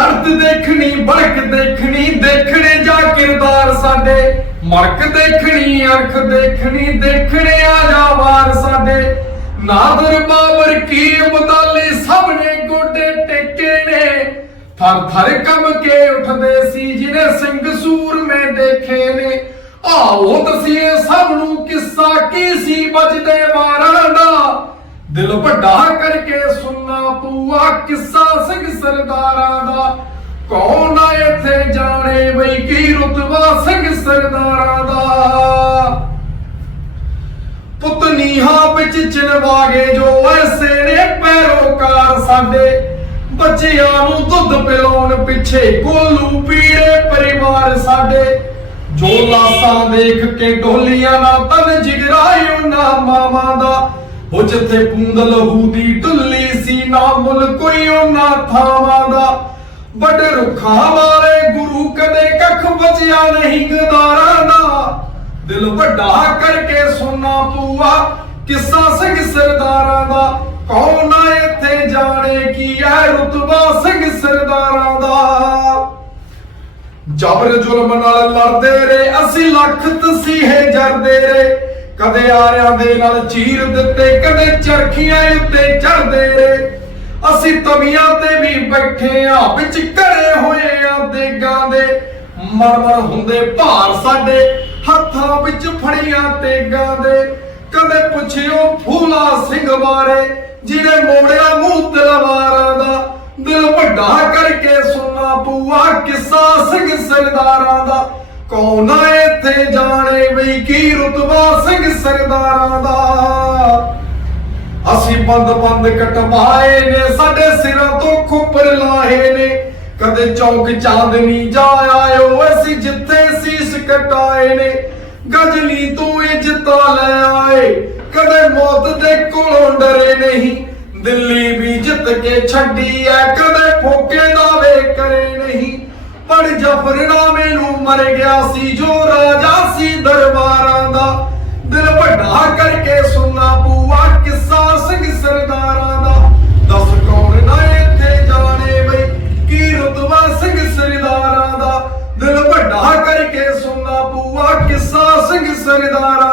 ਚੜ੍ਹਤ ਦੇਖਣੀ ਬੜਕ ਦੇਖਣੀ, ਦੇਖਣੇ ਜਾ ਕਿਰਦਾਰ ਸਾਡੇ। ਮੜਕ ਦੇਖਣੀ ਅੱਖ ਦੇਖਣੀ, ਦੇਖਣੇ ਆ ਜਾ ਵਾਰ ਸਾਡੇ। ਨਾਦਰ ਬਾਬਰ ਕੀ ਬਦਾਲੇ ਸਭ ਨੇ ਗੋਡੇ ਟੇਕੇ ਨੇ। ਥਰ ਥਰ ਕੰਬ ਕੇ ਉੱਠਦੇ ਸੀ ਜਿਹਨੇ ਸਿੰਘ ਸੂਰ ਮੈਂ ਦੇਖੇ ਨੇ। ਆਓ ਦਸੀਏ ਸਭ ਨੂੰ ਕਿੱਸਾ ਕੀ ਸੀ ਵੱਜਦੇ ਦਿਲ ਵੱਡਾ ਕਰਕੇ ਸੁਣਨਾ ਪੂਆ ਕਿੱਸਾ ਸਿੰਘ ਸਰਦਾਰਾਂ ਦਾ। ਕੌਣ ਆ ਇੱਥੇ ਜਾਣੇ ਬਈ ਕੀ ਰੁਤਬਾ ਸਿੰਘ ਸਰਦਾਰਾਂ ਦਾ। ਪੁੱਤਨੀਹਾ ਵਿੱਚ ਚਿਨਵਾਗੇ ਜੋ ਐਸੇ ਨੇ ਪੈਰੋਕਾਰ ਸਾਡੇ। ਬੱਚਿਆਂ ਨੂੰ ਦੁੱਧ ਪਿਲਾਉਣ ਪਿੱਛੇ ਕੋਲੂ ਪੀੜੇ ਪਰਿਵਾਰ ਸਾਡੇ। ਜੋ ਲਾਸਾਂ ਦੇਖ ਕੇ ਢੋਲੀਆਂ ਨਾਲ ਤਨ ਜਿਗਰਾਈ ਉਹਨਾਂ ਮਾਵਾਂ ਉਹ ਜਿੱਥੇ ਪੂੰਦ ਲਹੂ ਦੀ ਢੁੱਲੀ ਸੀ, ਨਾ ਮੁੱਲ ਕੋਈ ਉਹਨਾਂ ਥਾਵਾਂ ਦਾ। ਵੱਡ ਰੁੱਖਾਂ ਵਾਲੇ ਗੁਰੂ ਕਦੇ ਕੱਖ ਬਚਿਆ ਨਹੀਂ ਗਦਾਰਾਂ ਦਾ। ਦਿਲ ਵੱਡਾ ਕਰਕੇ ਸੁਣਨਾ ਪੂਆ ਕਿੱਸਾ ਸਿੰਘ ਸਰਦਾਰਾਂ ਦਾ। ਕੌਣ ਆ ਇੱਥੇ ਜਾਣੇ ਕੀ ਹੈ ਰੁਤਬਾ ਸਿੰਘ ਸਰਦਾਰਾਂ ਦਾ। ਜਬਰ ਜ਼ੁਲਮ ਨਾਲ ਲੜਦੇ ਰੇ ਅਸੀਂ ਲੱਖ ਤਸੀਹੇ ਜਰਦੇ ਰੇ ਕਦੇ ਆਰਿਆਂ ਦੇ ਨਾਲ ਚੀਰ ਦਿੱਤੇ, ਕਦੇ ਚਰਖੀਆਂ ਉੱਤੇ ਚੜਦੇ ਅਸੀਂ ਤਵੀਆਂ ਤੇ ਵੀ ਬੈਠੇ ਆ, ਵਿੱਚ ਘਰੇ ਹੋਏ ਆ ਦੇਗਾਂ ਦੇ। ਮਰਮਰ ਹੁੰਦੇ ਭਾਰ ਸਾਡੇ ਹੱਥਾਂ ਵਿੱਚ ਫੜੀਆਂ ਤੇਗਾਂ ਦੇ। ਕਦੇ ਪੁੱਛਿਓ ਫੂਲਾ ਸਿੰਘ ਬਾਰੇ ਜਿਹਨੇ ਮੋੜਿਆ ਮੂੰਹ ਤਲਵਾਰਾਂ ਦਾ। ਦਿਲ ਵੱਡਾ ਕਰਕੇ ਸੁਣਾ ਪੂਆ ਕਿੱਸਾ ਸਿੰਘ ਸਰਦਾਰਾਂ ਦਾ। ਕੌਣ ਆ ਜਾਣੇ ਬਈ ਕੀ ਰੁਤਬਾ ਸਿੰਘ ਸਰਦਾਰਾਂ ਦਾ। ਅਸੀਂ ਬੰਦ ਬੰਦ ਕਟਵਾਏ ਨੇ, ਸਾਡੇ ਸਿਰਾਂ ਤੋਂ ਖੁੱਪਰ ਲਾਹੇ ਨੇ। ਕਦੇ ਚੌਕ ਚਾਂਦਨੀ ਜਾ ਆਇਓ ਅਸੀਂ ਜਿੱਥੇ ਸੀਸ ਕਟਾਏ ਨੇ। ਗਜਨੀ ਤੂੰ ਇੱਜ਼ਤਾਂ ਲੈ ਆਏ, ਕਦੇ ਮੌਤ ਦੇ ਕੋਲੋਂ ਡਰੇ ਨਹੀਂ। ਦਿੱਲੀ ਵੀ ਜਿੱਤ ਕੇ ਛੱਡੀ ਐ, ਕਦੇ ਪੜ ਜਫਰਣਾ ਮੈਨੂੰ ਮਰ ਗਿਆ ਸੀ, ਜੋ ਰਾਜਾ ਸੀ ਦਰਬਾਰਾਂ ਦਾ। ਦਿਲ ਵੱਡਾ ਕਰਕੇ ਸੁਣਾ ਪੂਆ ਕਿੱਸਾ ਸਿੰਘ ਸਰਦਾਰਾਂ ਦਾ। ਦੱਸ ਕੌਣ ਨਾ ਇੱਥੇ ਜਾਣੇ ਬਈ, ਕੀ ਰਤਵਾ ਸਿੰਘ ਸਰਦਾਰਾਂ ਦਾ। ਦਿਲ ਵੱਡਾ ਕਰਕੇ ਸੁਣਾ ਪੂਆ ਕਿੱਸਾ ਸਿੰਘ ਸਰਦਾਰਾਂ